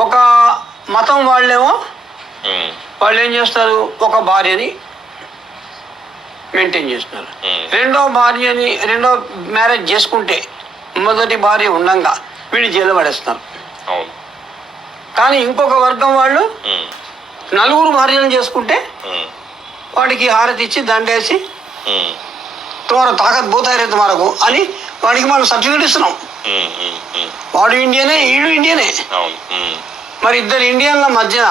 ఒక మతం వాళ్ళేమో వాళ్ళు ఏం చేస్తారు? ఒక భార్యని మెయింటైన్ చేస్తున్నారు. రెండో భార్యని రెండో మ్యారేజ్ చేసుకుంటే మొదటి భార్య ఉండంగా వీళ్ళు జైలు పడేస్తున్నారు. కానీ ఇంకొక వర్గం వాళ్ళు నలుగురు భార్యలను చేసుకుంటే వాడికి హారతి ఇచ్చి దండేసి తుమారో తాకత్ పోతారే తుమారకు అని వాడికి మనం సర్టిఫికేట్ ఇస్తున్నాం. వాడు ఇండియనే ఈడు ఇండియనే. మరి ఇద్దరు ఇండియన్ల మధ్యన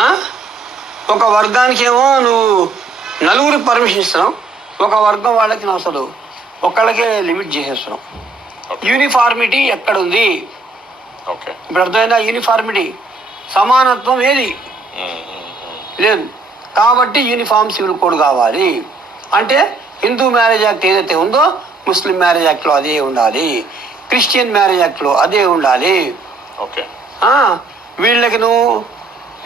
ఆ? ఒక వర్గానికి ఏమో నువ్వు నలుగురికి పర్మిషన్ ఇస్తున్నావు ఒక వర్గం వాళ్ళకి అసలు ఒక్కళ్ళకే లిమిట్ చేసేస్తున్నావు ఓకే. యూనిఫార్మిటీ ఎక్కడుంది? ఓకే. ఇప్పుడు అర్థమైందా? యూనిఫార్మిటీ. సమానత్వం ఏది? లేదు. కాబట్టి యూనిఫామ్ సివిల్ కోడ్ కావాలి. అంటే హిందూ మ్యారేజ్ యాక్ట్ ఏదైతే ఉందో ముస్లిం మ్యారేజ్ యాక్ట్లో అదే ఉండాలి. క్రిస్టియన్ మ్యారేజ్ యాక్ట్లో అదే ఉండాలి. వీళ్ళకి నువ్వు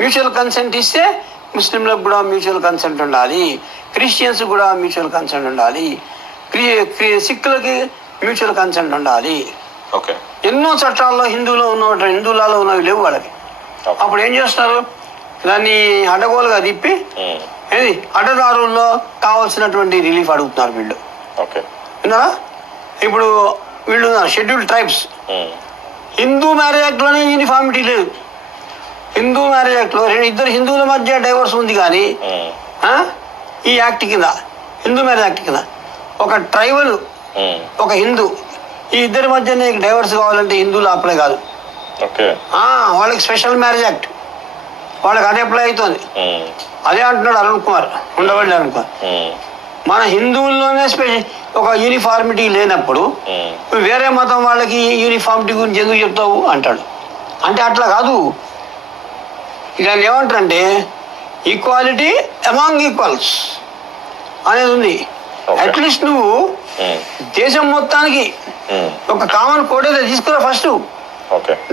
మ్యూచువల్ కన్సెంట్ ఇస్తే ముస్లింలకు కూడా మ్యూచువల్ కన్సెంట్ ఉండాలి. క్రిస్టియన్స్ కూడా మ్యూచువల్ కన్సెంట్ ఉండాలి. సిక్కులకి మ్యూచువల్ కన్సెంట్ ఉండాలి. ఓకే. ఎన్నో చట్టాల్లో హిందువులో ఉన్న హిందువులలో ఉన్నవి లేవు వాళ్ళకి. అప్పుడు ఏం చేస్తారు దాన్ని అడ్డగోలుగా తిప్పి ఏది? అడ్డదారుల్లో కావాల్సినటువంటి రిలీఫ్ అడుగుతున్నారు వీళ్ళు. ఓకే. విన్నారా ఇప్పుడు వీళ్ళు షెడ్యూల్ ట్రైబ్స్ హిందూ మ్యారేజ్ యాక్ట్లోనే యూనిఫార్మిటీ లేదు. హిందూ మ్యారేజ్ యాక్ట్లో ఇద్దరు హిందువుల మధ్య డైవర్స్ ఉంది కానీ ఈ యాక్ట్ కింద హిందూ మ్యారేజ్ యాక్ట్ కింద ఒక ట్రైబల్ ఒక హిందూ ఈ ఇద్దరి మధ్య నీకు డైవర్స్ కావాలంటే హిందువులు అప్లై కాదు. వాళ్ళకి స్పెషల్ మ్యారేజ్ యాక్ట్ వాళ్ళకి అదే అప్లై అవుతుంది. అదే అంటున్నాడు అరుణ్ కుమార్ ఉండవల్లి అరుణ్ కుమార్. మన హిందువుల్లోనే స్పెషల్ ఒక యూనిఫార్మిటీ లేనప్పుడు వేరే మతం వాళ్ళకి యూనిఫార్మిటీ గురించి ఎందుకు చెప్తావు అంటాడు. అంటే అట్లా కాదు. దాన్ని ఏమంటారంటే ఈక్వాలిటీ అమాంగ్ ఈక్వల్స్ అనేది ఉంది. అట్లీస్ట్ నువ్వు దేశం మొత్తానికి ఒక కామన్ కోడ్ అయితే తీసుకురా ఫస్ట్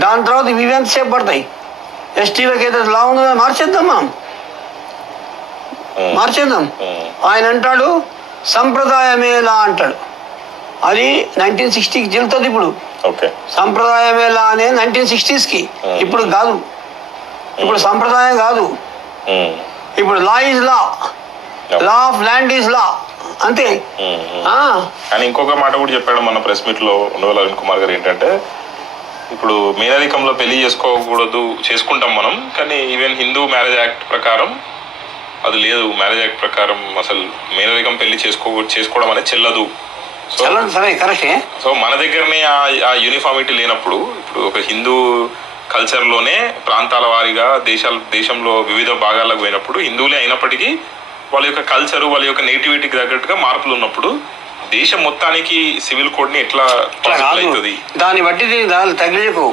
దాని తర్వాత ఇవి ఎంత సేపు పడతాయి? ఎస్టీలకు అయితే లా ఉందో మార్చేద్దాం మనం. మార్చేద్దాం. ఆయన అంటాడు సంప్రదాయమే లా అంటాడు. అది నైన్టీన్ సిక్స్టీకి చెల్తుంది ఇప్పుడు. ఓకే. సంప్రదాయమే లా అనే నైన్టీన్ సిక్స్టీస్కి. ఇప్పుడు కాదు. ఇప్పుడు సంప్రదాయం కాదు. ఇప్పుడు law is law. Law of land is law. అంతే. ఆయన ఇంకొక మాట కూడా చెప్పాడు మన ప్రెస్ మీట్లో ఉండవల్లి అరుణ్ కుమార్ గారు ఏంటంటే ఇప్పుడు మేనరికంలో పెళ్ళి చేసుకోకూడదు చేసుకుంటాం మనం. కానీ ఈవెన్ హిందూ మ్యారేజ్ యాక్ట్ ప్రకారం అది లేదు మ్యారేజ్ యాక్ట్ ప్రకారం అసలు మేనరికం పెళ్ళి చేసుకో చేసుకోవడం అనేది చెల్లదు. సో మన దగ్గరనే ఆ యూనిఫామిటీ లేనప్పుడు ఇప్పుడు ఒక హిందూ కల్చర్లోనే ప్రాంతాల వారీగా దేశాల దేశంలో వివిధ భాగాలకు పోయినప్పుడు హిందువులే అయినప్పటికీ వాళ్ళ యొక్క కల్చరు వాళ్ళ యొక్క నేటివిటీకి తగ్గట్టుగా మార్పులు ఉన్నప్పుడు దేశం మొత్తానికి సివిల్ ఎట్లా possible కాదు. అవుతుంది దాన్ని బట్టి దాని తగిలేకు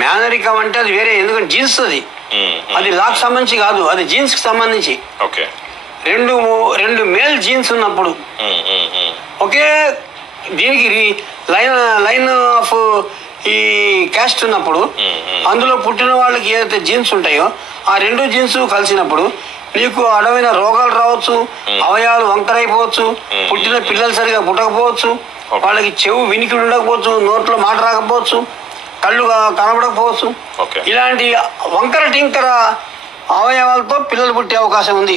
మేనరికం అంటే అది వేరే ఎందుకంటే జీన్స్ అది. అది లాక్ సంబంధించి కాదు అది జీన్స్కి సంబంధించి ఓకే రెండు రెండు మేల్ జీన్స్ ఉన్నప్పుడు ఉమ్. ఒకే దీనికి లైన్ లైన్ ఆఫ్ ఈ క్యాస్ట్ ఉన్నప్పుడు మ్మ్. అందులో పుట్టిన వాళ్ళకి ఏదైతే జీన్స్ ఉంటాయో ఆ రెండు జీన్స్ కలిసినప్పుడు నీకు అడవైన రోగాలు రావచ్చు అవయాలు వంకరైపోవచ్చు. పుట్టిన పిల్లలు సరిగా పుట్టకపోవచ్చు. వాళ్ళకి చెవు వినికిడి ఉండకపోవచ్చు నోట్లో మాట రాకపోవచ్చు కళ్ళు కనబడకపోవచ్చు. ఇలాంటి వంకర టింకర అవయవాలతో పిల్లలు పుట్టే అవకాశం ఉంది.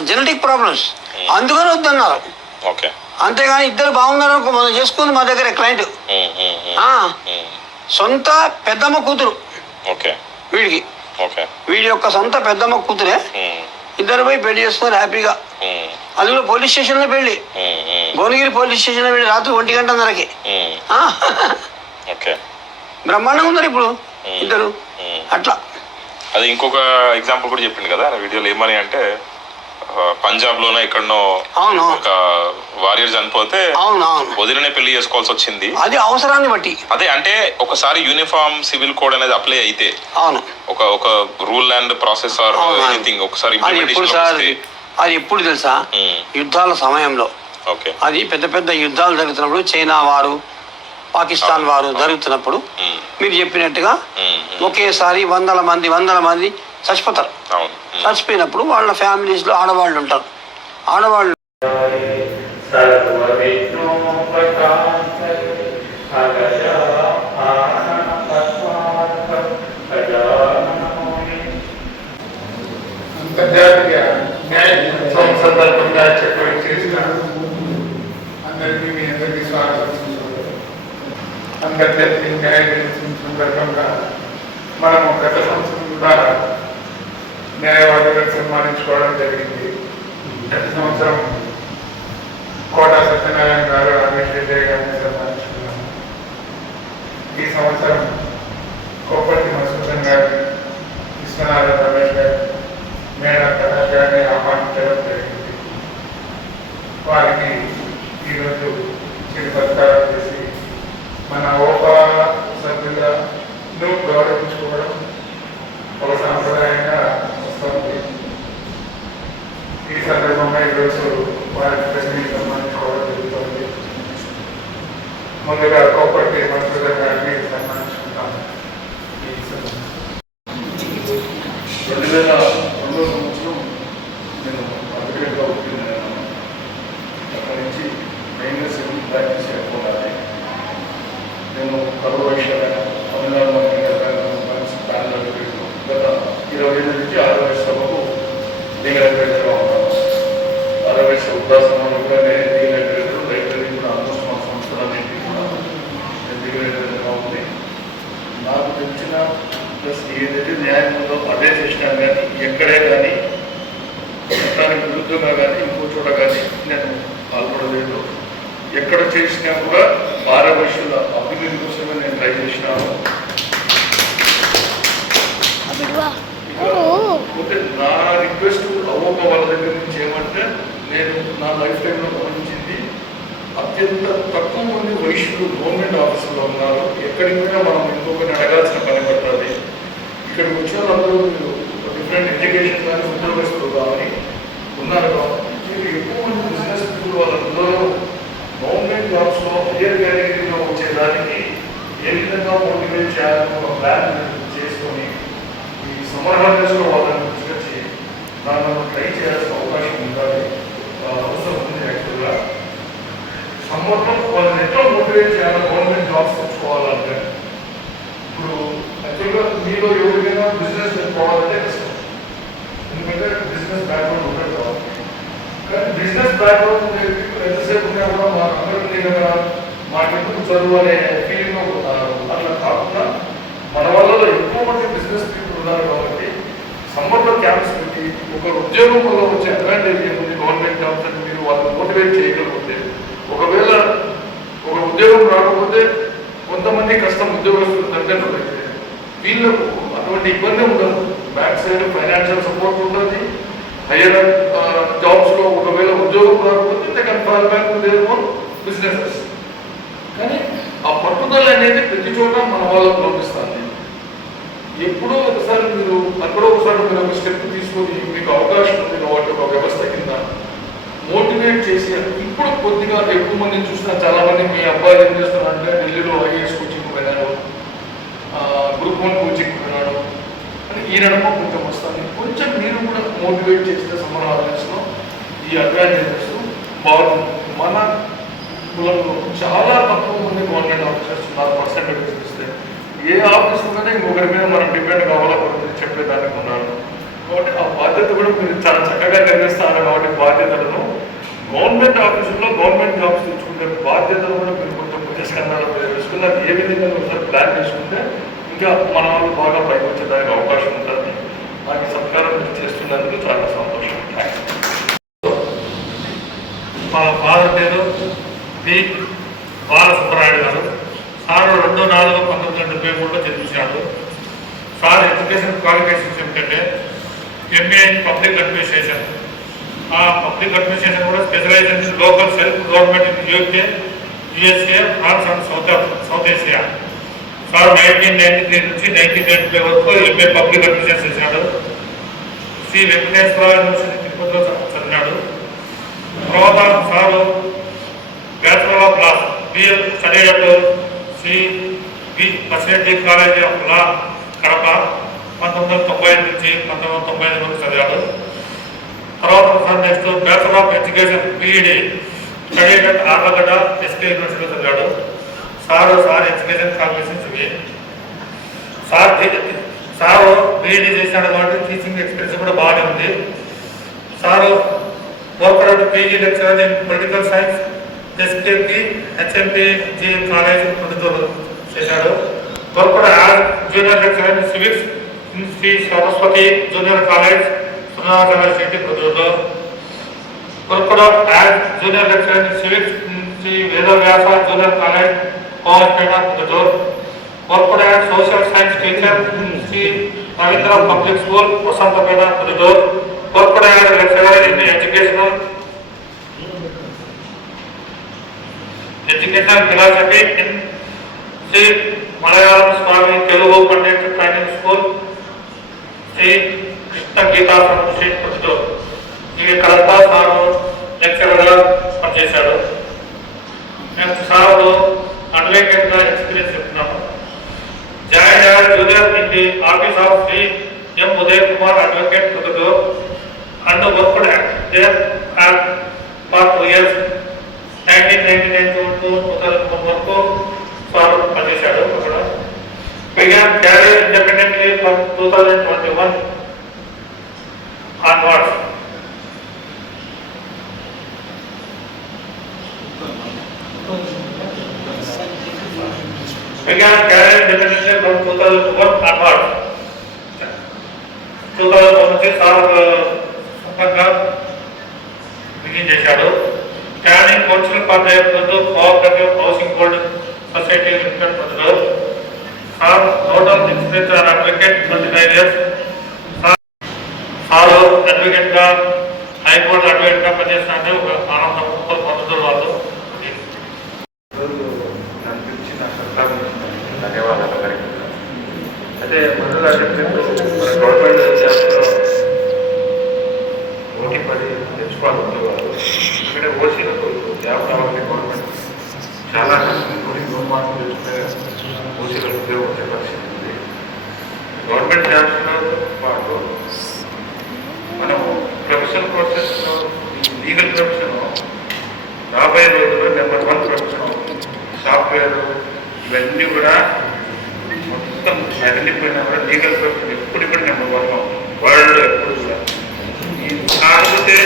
జెనెటిక్ ప్రాబ్లమ్స్ అందుకని వద్దన్నారు. అంతేగాని ఇద్దరు బాగున్నారు మనం చేసుకుంది మా దగ్గర క్లయింట్ ఆ, ఉమ్. సొంత పెద్దమ్మ కూతురు. ఓకే. వీడికి. వీడి యొక్క సొంత పెద్దమ్మ కూతురే. ఇద్దరు పోయి పెళ్ళి చేసుకున్నారు హ్యాపీగా. ఉమ్, అది కూడా పోలీస్ స్టేషన్లో పెళ్ళి. భువనగిరి పోలీస్ స్టేషన్లో వెళ్ళి రాత్రి ఒంటి గంటన్నరకి బ్రహ్మాండంగా ఉన్నారు ఇప్పుడు ఇద్దరు. అట్లా. అది ఇంకొక ఎగ్జాంపుల్ కూడా చెప్పిండు కదా వీడియోలో ఏమని అంటే పంజాబ్లోనే ఎక్కడనో ఒక వారియర్ చనిపోతే అవును అవును. వదిలినే పెళ్ళి చేసుకోవాల్సి వచ్చింది. అది అవసరాన్ని బట్టి. అదే అంటే ఒకసారి యూనిఫామ్ సివిల్ కోడ్ అనేది అప్లై అయితే అవును. ఒక ఒక rule and process or. Anything ఒకసారి అది ఎప్పుడు తెలుసా? యుద్ధాల సమయంలో. ఓకే. అది పెద్ద పెద్ద యుద్ధాలు జరుగుతున్నప్పుడు చైనా వారు పాకిస్తాన్ వారు జరుగుతున్నప్పుడు మీరు చెప్పినట్టుగా ఒకేసారి వందల మంది వందల మంది చచ్చిపోతారు. చచ్చిపోయినప్పుడు వాళ్ళ ఫ్యామిలీస్లో ఆడవాళ్ళు ఉంటారు. ఆడవాళ్ళు న్యాయ న్యాయదిన సందర్భంగా మనము గత సంవత్సరం ద్వారా న్యాయవాదులను సన్మానించుకోవడం జరిగింది గత సంవత్సరం కోట సత్యనారాయణ గారు రమేష్ రెడ్డి గారిని సన్మానించుకున్నాము ఈ సంవత్సరం కోపటి మసూదన్ గారిని విశ్వనాథన్ రమేష్ గారిని మేడా ప్రకాష్ గారిని ఆహ్వానించడం జరిగింది. వారికి ఈరోజు చిరు సత్కారం చేసి మన ఓపా సభ్యులను గౌరవించుకోవడం ఒక సాంప్రదాయంగా వస్తుంది. ఈ సందర్భంగా ఈరోజు వారి ప్రశ్నని సన్మానించుకోవడం జరుగుతుంది. ముందుగా కోపట్టి మంత్రులుగా గారిని సన్మానించుకుంటాము ఈ సందర్భంగా రెండు వేల రెండో సంవత్సరం నేను అడ్వకేట్గా ఉత్తీర్ణయ్యాను అక్కడి నుంచి మెయిన్గా సివిల్ ప్రాక్టీస్ చేసుకోవాలి నేను కరువు వైశ్యాలైన తమిళనాడు మంత్రి ప్యానల్ అడ్వకేట్ గత ఇరవై ఏళ్ళ నుంచి ఆరు వయసులకు లీగల్ అడ్వకేట్గా ఉన్నాను ఆరు వయసు ఉద్దాసనంలో కూడా నేను లీగల్ అడ్వకేట్ లైబ్రరీ కూడా ఆల్మోస్ట్ మా సంవత్సరాలు కూడా నేను లీగల్ అడ్వకేట్గా ఉంది నాకు తెలిసిన ప్లస్ ఏదైతే న్యాయం ఉందో అదే చేసినాను కానీ ఎక్కడే కానీ విరుద్ధంగా కానీ ఇంకో చోట కానీ నేను పాల్పడలేదు. ఎక్కడ చేసినా కూడా భారతదేశుల అభివృద్ధి కోసమే నేను ట్రై చేసినాను. పోతే నా రిక్వెస్ట్ అవ్వక వాళ్ళ దగ్గర నుంచి ఏమంటే నేను నా లైఫ్ టైంలో గమనించింది అత్యంత తక్కువ మంది వైశ్యులు గవర్నమెంట్ ఆఫీసులో ఉన్నారు. ఎక్కడికి పోయినా మనం ఇంకొకరిని అడగాల్సిన పని పడుతుంది. ఇక్కడికి వచ్చిన మీరు డిఫరెంట్ ఎడ్యుకేషన్ కానీ ఉద్యోగస్తులు కానీ ఉన్నారు మీరు ఎక్కువ మంది బిజినెస్ పీపుల్ వాళ్ళందరూ గవర్నమెంట్ జాబ్స్లో హయ్యర్ కేటగిరీలో వచ్చేదానికి ఏ విధంగా మోటివేట్ చేయాలని ఒక ప్లాన్ చేసుకొని ఈ సమ్మర్ హాలిడేస్లో వాళ్ళని తీసుకొచ్చి దాన్ని ట్రై చేయాల్సిన అవకాశం ఉండాలి. అవసరం ఉంది యాక్చువల్గా సమ్మర్లో వాళ్ళని ఎట్లా మోటివేట్ చేయాలి? గవర్నమెంట్ జాబ్స్ తెచ్చుకోవాలంటే. ఇప్పుడు యాక్చువల్గా మీలో ఎవరికైనా బిజినెస్ తెచ్చుకోవాలంటే కష్టం. ఎందుకంటే బిజినెస్ బ్యాక్గ్రౌండ్ ఉండదు కాబట్టి కానీ బిజినెస్ బ్యాక్గ్రౌండ్ ఎంతసేపు ఉన్నా కూడా మా అందరినీ కదా. మాకెప్పుడు చదువు అనే ఫీలింగ్లో ఉన్నారు. అట్లా కాకుండా మన వాళ్ళలో ఎక్కువ మంది బిజినెస్ పీపుల్ ఉన్నారు కాబట్టి సమ్మర్లో క్యాంప్స్ పెట్టి ఒక ఉద్యోగం వల్ల వచ్చే అడ్వాంటేజ్ ఏముంది? గవర్నమెంట్ జాబ్స్ అని మీరు వాళ్ళని మోటివేట్ చేయగలిగితే ఒకవేళ ఒక ఉద్యోగం రాకపోతే కొంతమంది కష్టం ఉద్యోగస్తులు తగ్గట్టు అయితే వీళ్ళకు అటువంటి ఇబ్బంది ఉండదు. బ్యాంక్ సైడ్ ఫైనాన్షియల్ సపోర్ట్ ఉంటుంది. హైయర్ జాబ్స్లో ఒకవేళ ఉద్యోగం రాకపోతే they can fall back to their own businesses కానీ ఆ పట్టుదల అనేది ప్రతి చోట మన వాళ్ళకు లోపిస్తుంది ఎప్పుడో ఒకసారి మీరు అక్కడో ఒకసారి మీరు ఒక స్టెప్ తీసుకొని మీకు అవకాశం ఉంది కాబట్టి ఒక వ్యవస్థ కింద మోటివేట్ చేసి ఇప్పుడు కొద్దిగా ఎక్కువ మందిని చూసినా చాలా మంది మీ అబ్బాయి ఏం చేస్తున్నారంటే ఢిల్లీలో ఐఏఎస్ కోచింగ్ పోయినారు గ్రూప్ వన్ కోచింగ్ ఈ నడమ కొంచెం వస్తుంది. కొంచెం మీరు కూడా మోటివేట్ చేస్తే సమ్మర్ హాలిడేస్లో ఈ అడ్వాంటేజెస్ బాగుంటుంది. మన కులంలో చాలా తక్కువ మంది గవర్నమెంట్ ఆఫీసర్స్ ఉన్నారు పర్సంటేజ్ చూస్తే. ఏ ఆఫీస్ ఉందనే ఇంకొకరి మీద మనం డిపెండ్ కావాలా ఒకరి చెప్పేదానికి ఉన్నారు కాబట్టి ఆ బాధ్యత కూడా మీరు చాలా చక్కగా నిర్వహిస్తారు కాబట్టి బాధ్యతలను గవర్నమెంట్ ఆఫీసుల్లో గవర్నమెంట్ జాబ్స్ తెచ్చుకుంటే బాధ్యతలు కూడా మీరు కొంచెం ప్రతిస్కందాలు వేసుకున్నారు ఏ విధంగా ఒకసారి ప్లాన్ చేసుకుంటే ఇంకా మన వాళ్ళు బాగా పైకి వచ్చేదానికి అవకాశం ఉంటుంది. నాకు సత్కారం చేస్తున్నందుకు చాలా సంతోషం. థ్యాంక్స్ మా ఫాదర్ పేరు పి బాలసుబ్బరాయుడు గారు. సార్ రెండు నాలుగు పంతొమ్మిది వందల డెబ్బై మూడులో జన్మించాడు సార్ ఎడ్యుకేషన్ క్వాలిఫికేషన్స్ ఏమిటంటే ఎంఏ ఇన్ పబ్లిక్ అడ్మినిస్ట్రేషన్ ఆ పబ్లిక్ అడ్మినిస్ట్రేషన్ కూడా specialization local self government UK USA France and south south Asia sir nineteen ninety three నుంచి నైన్టీన్ నైన్టీ ఫైవ్ వరకు ఎంఏ పబ్లిక్ అడ్మినిస్ట్రేషన్ చేశాడు. శ్రీ వెంకటేశ్వర యూనివర్సిటీ తిరుపతిలో చదివినాడు. తర్వాత sir bachelor of law BL చదివేటప్పుడు Shri B facility college of law Kadapa పంతొమ్మిది వందల తొంభై ఐదు నుంచి పంతొమ్మిది వందల తొంభై ఐదు వరకు చదివాడు. తర్వాత sir next bachelor of education BEd study Arlagadda SP యూనివర్సిటీలో చదివాడు. సారు సార్ ఎడ్యుకేషన్ కాంపిటీషన్స్ ఇవి సార్ సారు బీఈడీ చేశాడు కాబట్టి టీచింగ్ ఎక్స్పీరియన్స్ కూడా బాగానే ఉంది. Sir cooperate PG lecturer in political science SKP HMP G college Proddatur చేశాడు. Work as junior lecturer in civics in Shri Saraswati junior college Sunagar university ప్రొద్దులో work as junior lecturer in civics in Shri Vedavyasa junior college Kovaspeta Proddatur work as social science teacher in Shri Ravindra public school Vasanthapeta Proddatur work as lecturer in educational education philosophy in Shri Malayalam Swami Telugu Pandit training school Shri Krishna Gita Shri Proddatur ఈ collector sir లెక్చరర్గా పనిచేశాడు। Next sir అడ్వకేట్గా experience చెప్తున్నాము join Jaya junior in the office of Shri M Uday Kumar advocate Kudutur and worked there for two years nineteen ninety nine to two thousand వరకు sir పనిచేశాడు అక్కడ began career independently from 2021 onwards. Began career independently from 2001 onwards. 2001 నుంచి sir సొంతంగా begin చేశాడు standing council party cooperative housing board society limited మధ్యలో sir nodal experience are advocate twenty five years sir sir అడ్వకేట్గా high court అడ్వకేట్గా పనిచేస్తున్నట్టు ఒక ఆనందం పొందుతున్న వాళ్ళు రోజు నన్ను పిలిచి నా సత్కారం చేసినందుకు ధన్యవాదాలు అందరికీ అయితే మొదలు చెప్పినట్టు మన గవర్నమెంట్ జాబ్లో పోటీ పడి తెచ్చుకోవాలి ఉద్యోగాలు ఎందుకంటే ఓసీలకు జాబ్ రావాలని గవర్నమెంట్ చాలా కష్టం కొన్ని గవర్నమెంట్ తెచ్చుకునే ఓసీలకు ఉద్యోగం వచ్చే పరిస్థితి ఉంది గవర్నమెంట్ జాబ్స్తో పాటు మనం ప్రొఫెషనల్ కోర్సెస్లో లీగల్ ప్రొఫెషన్ రాబోయే రోజుల్లో నెంబర్ వన్ ప్రొఫెషన్ అవుతుంది సాఫ్ట్వేర్ ఇవన్నీ కూడా మొత్తం ఎప్పుడైనా కూడా లీగల్ ప్రొఫెషన్ ఎప్పుడు ఇప్పుడు నెంబర్ వన్ వరల్డ్ ఎప్పుడు కూడా. కాకపోతే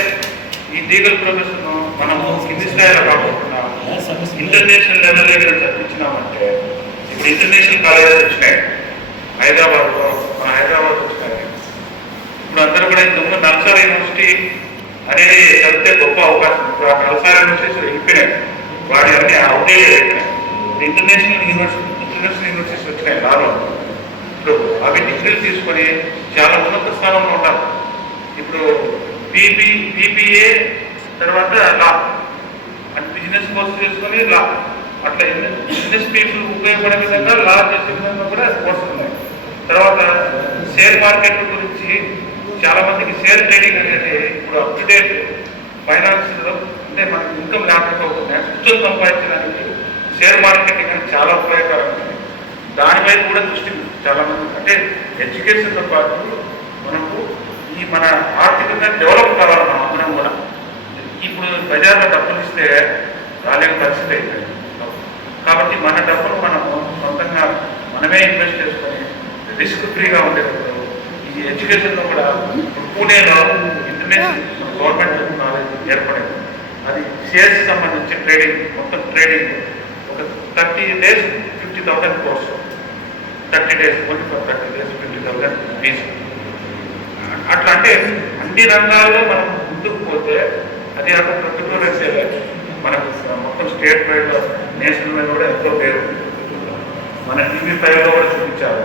ఈ లీగల్ ప్రొఫెషన్ మనము కింది స్థాయిలో కాకుండా ఇంటర్నేషనల్ లెవెల్ దగ్గర చదివించినామంటే ఇప్పుడు ఇంటర్నేషనల్ కాలేజెస్ వచ్చినాయి. హైదరాబాద్లో మన హైదరాబాద్ వచ్చినాయి. ఇప్పుడు అందరూ కూడా ఇంతకు నల్సార్ యూనివర్సిటీ అనేది చదివితే గొప్ప అవకాశం. ఇప్పుడు ఆ నల్సార్ యూనివర్సిటీస్ వెళ్ళిపోయినాయి. వాడి అన్ని అవుట్డేటెడ్ అయిపోయినాయి ఇంటర్నేషనల్ యూనివర్సిటీ ఇంటర్నేషనల్ యూనివర్సిటీస్ వచ్చినాయి. లాలో అవి డిగ్రీలు తీసుకొని చాలా ఉన్నత స్థానంలో ఉంటారు. ఇప్పుడు బీబీ బీబీఏ తర్వాత లా అంటే బిజినెస్ కోర్స్ చేసుకొని లా అట్లా బిజినెస్ పీపుల్ ఉపయోగపడే విధంగా లా చేసే విధంగా కూడా కోర్స్ ఉన్నాయి. తర్వాత షేర్ మార్కెట్ గురించి చాలా మందికి షేర్ ట్రేడింగ్ అనేది ఇప్పుడు అప్ టు డేట్ ఫైనాన్షియల్లో అంటే మనకి ఇన్కమ్ లేకపోకుండా కూర్చొని సంపాదించడానికి షేర్ మార్కెటింగ్ అనేది చాలా ఉపయోగకరమైనది దానిపై కూడా దృష్టి చాలామంది అంటే ఎడ్యుకేషన్తో పాటు మనకు ఈ మన ఆర్థికంగా డెవలప్ కావాలి మనం అందరం కూడా ఇప్పుడు బజార్లో డబ్బులు ఇస్తే రాలేని పరిస్థితి అయిపోయింది. కాబట్టి మన డబ్బులు మనము సొంతంగా మనమే ఇన్వెస్ట్ చేసుకొని రిస్క్ ఫ్రీగా ఉండేటప్పుడు ఈ ఎడ్యుకేషన్లో కూడా పూణేలో ఇంటర్నేషనల్ గవర్నమెంట్ కాలేజ్ ఏర్పడింది. అది షేర్స్ సంబంధించి ట్రేడింగ్ మొత్తం ట్రేడింగ్. ఒక thirty days fifty thousand course. Thirty days only for thirty days twenty thousand fee అట్లా అంటే అన్ని రంగాల్లో మనం ముందుకు పోతే అది అంత ప్రతికూల మనకు మొత్తం స్టేట్ వైడ్లో నేషనల్ వైడ్ కూడా ఎంతో పేరు. మన టీవీ ఫైవ్లో కూడా చూపించారు.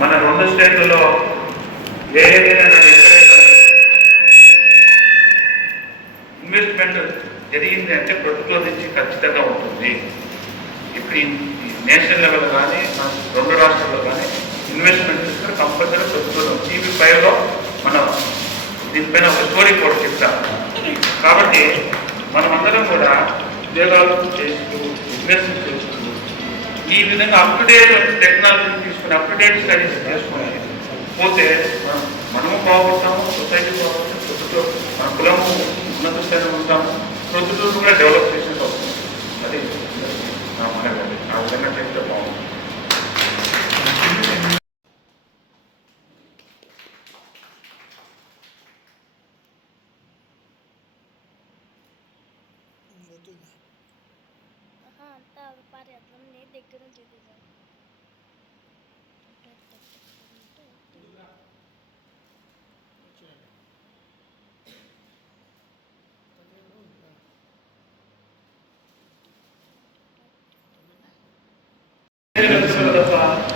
మన రెండు స్టేట్లలో ఏ ఇన్వెస్ట్మెంట్ జరిగింది అంటే ప్రభుత్వం నుంచి ఖచ్చితంగా ఉంటుంది. ఇప్పుడు నేషనల్ లెవెల్ కానీ రెండు రాష్ట్రాల్లో కానీ ఇన్వెస్ట్మెంట్ కంపల్సరీ ప్రభుత్వం టీవీ ఫైవ్లో మనం దీనిపైన ఒక స్టోరీ కూడా చెప్తాం కాబట్టి మనమందరం కూడా ఉద్యోగాలు చేస్తూ బిజినెస్ చేస్తూ ఈ విధంగా అప్ టు డేట్ టెక్నాలజీ తీసుకుని అప్ టు డేట్ స్టడీస్ చేసుకుని పోతే మనం మనము బాగుంటాము సొసైటీ బాగుంటాం ప్రొద్దుటూ మన కులము ఉన్నత స్థాయిలో ఉంటాము ప్రొద్దుటూ కూడా డెవలప్ చేసేది అవుతుంది. అది నా మనవి ఆ విధంగా చేస్తే బాగుంటుంది ఆహా, అంతా పారేద్దాం నేను దగ్గర నుంచి తీసాను బీటెక్ చేసుకెళ్ళాలన్నా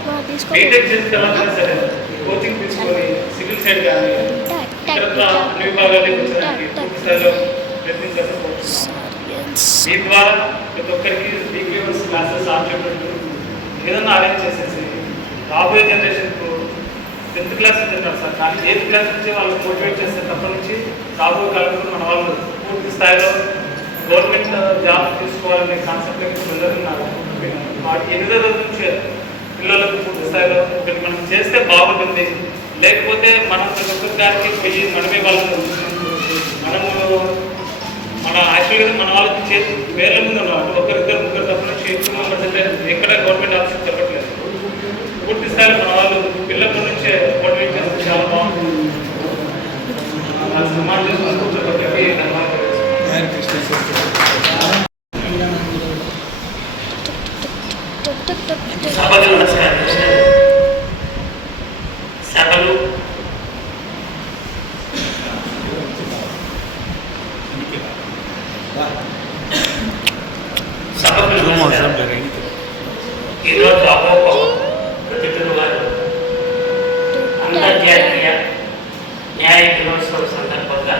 సరే కోచింగ్ తీసుకొని సివిల్ సైడ్ కానీ అన్ని. మీ ద్వారా ప్రతి ఒక్కరికి క్లాసెస్ ఆపేటట్టు ఏదన్నా అరేంజ్ చేసేసి రాబోయే జనరేషన్కు టెన్త్ క్లాస్ చదివినారు సార్. కానీ ఎయిత్ క్లాస్ నుంచి వాళ్ళకి మోటివేట్ చేస్తే తప్ప నుంచి రాబోయే కాలంలో మన వాళ్ళు పూర్తి స్థాయిలో గవర్నమెంట్ జాబ్ తీసుకోవాలనే కాన్సెప్ట్ వెళ్ళారు వాటి ఎనిమిదో రోజు నుంచి పిల్లలకు పూర్తి స్థాయిలో ఒకటి మనం చేస్తే బాగుంటుంది. లేకపోతే మనం ప్రభుత్వానికి పోయి మనమే వాళ్ళకి మనము మన యాక్చువల్గా మన వాళ్ళకి చేతి వేరే ముందు ఒకరిద్దరు ముగ్గురు తప్ప చేతులు అంటే ఎక్కడ గవర్నమెంట్ ఆఫీస్ చెప్పట్లేదు పూర్తి స్థాయిలో మన వాళ్ళు పిల్లల నుంచే మోటివేట్ చేస్తే చాలా బాగుంటుంది మన సమాజంలో ప్రతి ఒక్కరికి ధన్యవాదాలు సభలు నమస్కారం సభలు సభకు నమస్కారం. ఈరోజు అపోపో ప్రతిభలు గారు అంతర్జాతీయ న్యాయ దినోత్సవం సందర్భంగా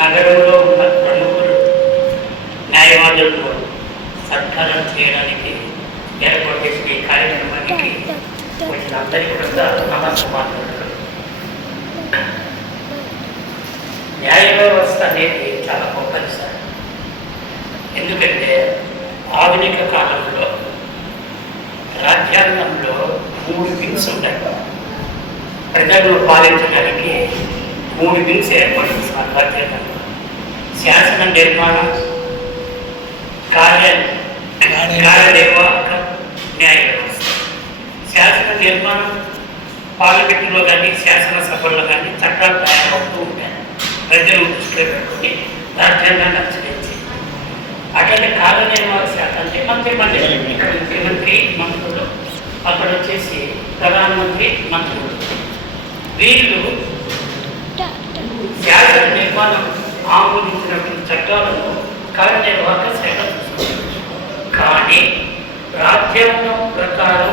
నగరంలో ఉన్న ప్రముఖులు న్యాయవాదులను ఏర్పాటు చేసిన ఈ కార్యక్రమానికి వచ్చిన అందరికీ కూడా నమస్కారం న్యాయ వ్యవస్థ అనేది చాలా గొప్పది సార్. ఎందుకంటే ఆధునిక కాలంలో రాజ్యాంగంలో మూడు వింగ్స్ ఉంటాయి. ప్రజలను పాలించడానికి మూడు వింగ్స్ ఏర్పడింది సార్ రాజ్యాంగంలో. శాసన నిర్మాణం కార్య న్యాయ వ్యవస్థ శాసన నిర్మాణం పార్లమెంటులో కానీ శాసనసభల్లో కానీ చట్టాలు తయారవుతూ ఉంటాయి ప్రజలు దృష్టిలో పెట్టుకుని రాజ్యాంగాన్ని అనుసరించి అట్లనే కార్యనిర్వాహక శాఖ అంటే మంత్రి మండలి ఇక్కడ ముఖ్యమంత్రి మంత్రులు అక్కడ వచ్చేసి ప్రధానమంత్రి మంత్రులు వీళ్ళు శాసన నిర్మాణం ఆమోదించినటువంటి చట్టాలను కార్యనిర్వాహక శాఖ కానీ రాజ్యాంగం ప్రకారం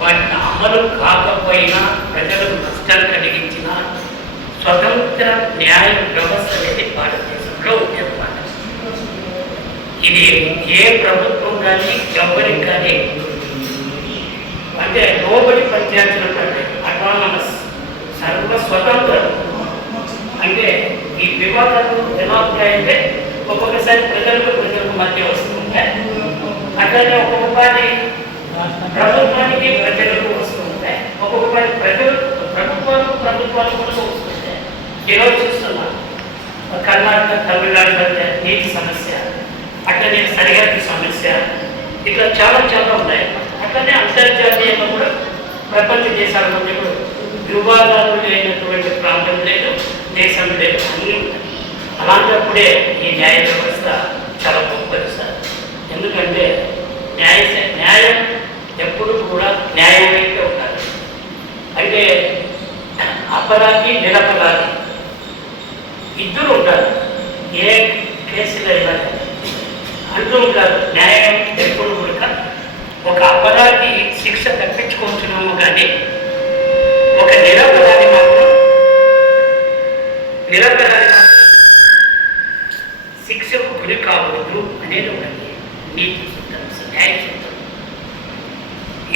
వాటిని అమలు కాకపోయినా ప్రజలకు నష్టం కలిగించిన స్వతంత్ర న్యాయ వ్యవస్థ అనేది భారతదేశంలో ఉండేదన్నమాట ఇది ఏ ప్రభుత్వం కానీ ఎవరికి కానీ అంటే లోబడి పనిచేస్తున్నటువంటి అటానమస్ సర్వ స్వతంత్రం అంటే ఈ వివాదాలు అంటే ఒక్కొక్కసారి ప్రజలకు ప్రజలకు మధ్య వస్తుంది వస్తుంటాయి అట్లనే ఒక్కొక్కసారి ప్రభుత్వానికి ప్రజలకు వస్తుంటాయి ఒక్కొక్కసారి ప్రజలకు ప్రభుత్వాలు ప్రభుత్వాలు కూడా వస్తుంటాయి ఈరోజు చూస్తున్నాం. కర్ణాటక తమిళనాడు మధ్య నీటి సమస్య అట్లనే సరిహద్దు సమస్య ఇట్లా చాలా చాలా ఉన్నాయి. అట్లనే అంతర్జాతీయంగా కూడా ప్రపంచ దేశాల మధ్య కూడా వివాదాలు లేనటువంటి ప్రాంతం లేదు దేశం లేదు అన్నీ ఉంటాయి అలాంటప్పుడే ఈ న్యాయ వ్యవస్థ చాలా గొప్పది సార్ ఎందుకంటే న్యాయ న్యాయం ఎప్పుడు కూడా న్యాయమైతే ఉండాలి అంటే అపరాధి నిరపరాధి ఇద్దరు ఉంటారు. ఏ కేసులు అయినా అంటూ ఉంటారు న్యాయం ఎప్పుడు కూడా ఒక అపరాధి శిక్ష తప్పించుకుంటున్నాము కానీ ఒక నిరపరాధి మాత్రం నిరపరాధి మాత్రం శిక్షకు గురి కావద్దు అనేది ఒకటి నీతి.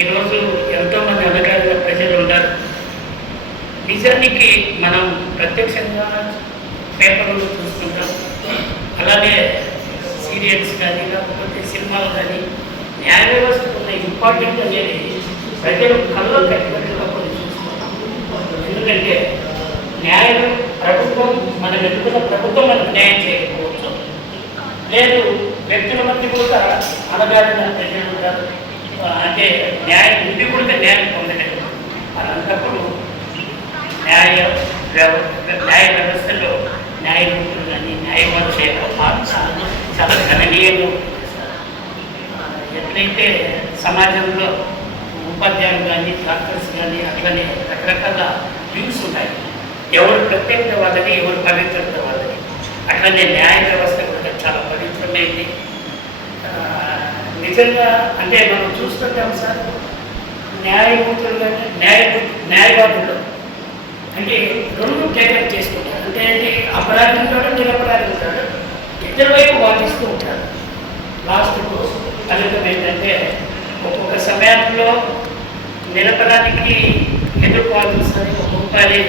ఈరోజు ఎంతోమంది అనగారిన ప్రజలు ఉన్నారు. నిజానికి మనం ప్రత్యక్షంగా పేపర్లో చూసుకుంటాం అలానే సీరియల్స్ కానీ లేకపోతే సినిమాలు కానీ న్యాయ వ్యవస్థ ఉన్న ఇంపార్టెంట్ అనేది ప్రజలు కళ్ళ కట్టినట్టుగా కొన్ని చూస్తున్నాం ఎందుకంటే న్యాయం ప్రభుత్వం మన వెతుకున్న ప్రభుత్వం మనకు న్యాయం చేయకపోవచ్చు. లేదు వ్యక్తుల మధ్య కూడా అనగారిన ప్రజలు ఉంటారు అంటే న్యాయం ఉండి కూడా న్యాయం పొందలేదు. అలాంటప్పుడు న్యాయ వ్యవ- న్యాయ వ్యవస్థలో న్యాయమూర్తులు కానీ న్యాయవాదుల యొక్క చాలా గణనీయంగా ఎట్లయితే సమాజంలో ఉపాధ్యాయులు కానీ డాక్టర్స్ కానీ అట్లనే రకరకాల వ్యూస్ ఉన్నాయి ఎవరు ప్రత్యేకత వాళ్ళని ఎవరు పవిత్రత వాళ్ళని అట్లనే న్యాయ వ్యవస్థ కూడా చాలా పవిత్రమైంది. నిజంగా అంటే మనం చూస్తుంటాం సార్ న్యాయమూర్తులు న్యాయ న్యాయవాదులు అంటే రెండు టేకప్ చేసుకుంటారు. అంటే అంటే అపరాధి ఉంటాడు నిరపరాధి ఉంటాడు ఇద్దరు వైపు వాదిస్తూ ఉంటారు. లాస్ట్కు ఫలితం ఏంటంటే ఒక్కొక్క సమయంలో నిరపరాధికి ఎదుర్కోవాల్సి వస్తుంది ఒక్కొక్కరి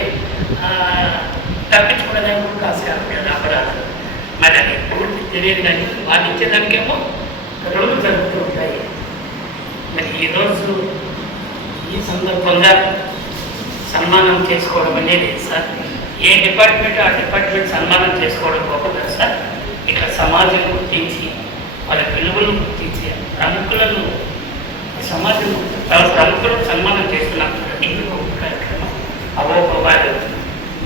తప్పించుకునేదానికి కూడా కాసేపు అపరాధం. మరి అది పూర్తి తెలియదు కానీ వాదించేదానికేమో రెండు జరుగుతూ ఉంటాయి మరి ఈరోజు ఈ సందర్భంగా సన్మానం చేసుకోవడం అనేది సార్ ఏ డిపార్ట్మెంట్ ఆ డిపార్ట్మెంట్ సన్మానం చేసుకోవడం గొప్పదా సార్? ఇక సమాజం గుర్తించి వాళ్ళ విలువలు గుర్తించి ప్రముఖులను సమాజం ప్రముఖులను సన్మానం చేస్తున్నప్పుడు ఒక కార్యక్రమం అవోపవారు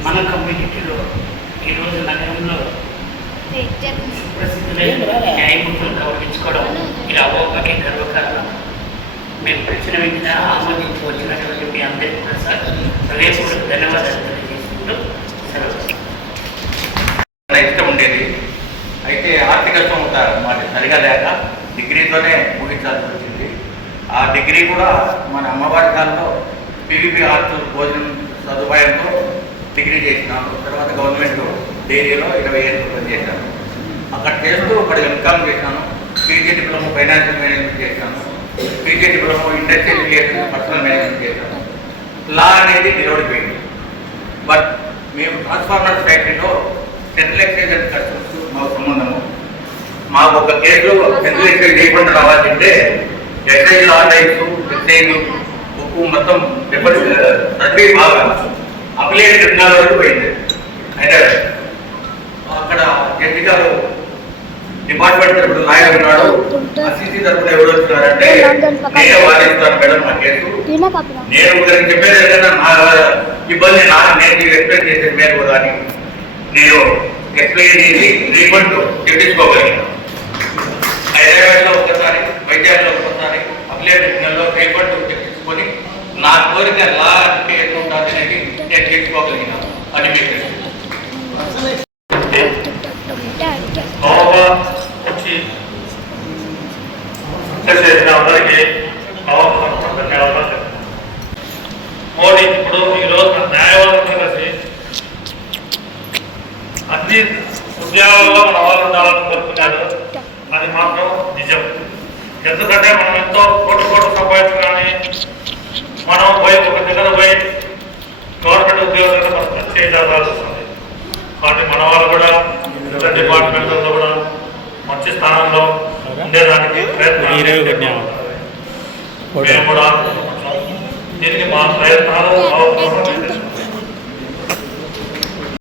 మన కమ్యూనిటీలో ఈరోజు నగరంలో ప్రసిద్ధులైన న్యాయమూర్తులు గౌరవించుకోవడం ఇది గర్వకారణం మేము ప్రశ్న వెంటనే ఆమోదించి వచ్చినటువంటి మీ అందరికీ కూడా సార్. హృదయపూర్వక ధన్యవాదాలు తెలియజేసుకుంటూ ఇష్టం ఉండేది అయితే ఆర్థిక ఉంటారు మాది సరిగా లేక డిగ్రీతోనే ముగించాల్సి వచ్చింది ఆ డిగ్రీ కూడా మన అమ్మవారి కాలంలో పీవీపీ ఆర్ట్స్ భోజనం సదుపాయంతో డిగ్రీ చేసినాను తర్వాత గవర్నమెంట్ డైరీలో ఇరవై ఏళ్ళు పనిచేశాను అక్కడ చేస్తూ అక్కడ ఇన్కమ్ చేశాను. పీజీ డిప్లొమా ఫైనాన్షియల్ మేనేజ్మెంట్ చేశాను. PG diploma industrial relation personal management చేశాను. లా అనేది నిలబడిపోయింది. బట్ మేము ట్రాన్స్ఫార్మర్ ఫ్యాక్టరీలో సెంట్రల్ ఎక్సైజ్ అండ్ మాకు సంబంధము మాకు ఒక కేసులో సెంట్రల్ ఎక్సైజ్ రీఫండ్ రావాలంటే ఎక్సైజ్ ఆర్డైన్స్ ఎక్సైజ్ ఉప్పు మొత్తం డిఫరెంట్ సర్వీ uh, బాగా. అప్లైడ్ ట్రిబ్యునల్ వరకు పోయింది అయితే అక్కడ జడ్జి గారు డిపార్ట్మెంట్ తరపున లాయర్ ఉన్నాడు. అసిసి తరపున ఎవరు వచ్చినారంటే నేనే వాదిస్తాను మేడం మా కేసు. నేను ఒకరికి చెప్పేది ఏదైనా నా ఇబ్బంది నా నేను ఎక్స్ప్లెయిన్ చేసేది మీరు కూడా అని నేను ఎక్స్ప్లెయిన్ చేసి రీఫండ్ చెల్లించుకోగలిగాను హైదరాబాద్లో ఒకసారి వైజాగ్లో ఒకసారి అప్లైడ్ నెలలో రీఫండ్ చెల్లించుకొని నా కోరిక లా అంటే ఎంత ఉంటుంది అనేది నేను తెలుసుకోగలిగినాను అది మీకు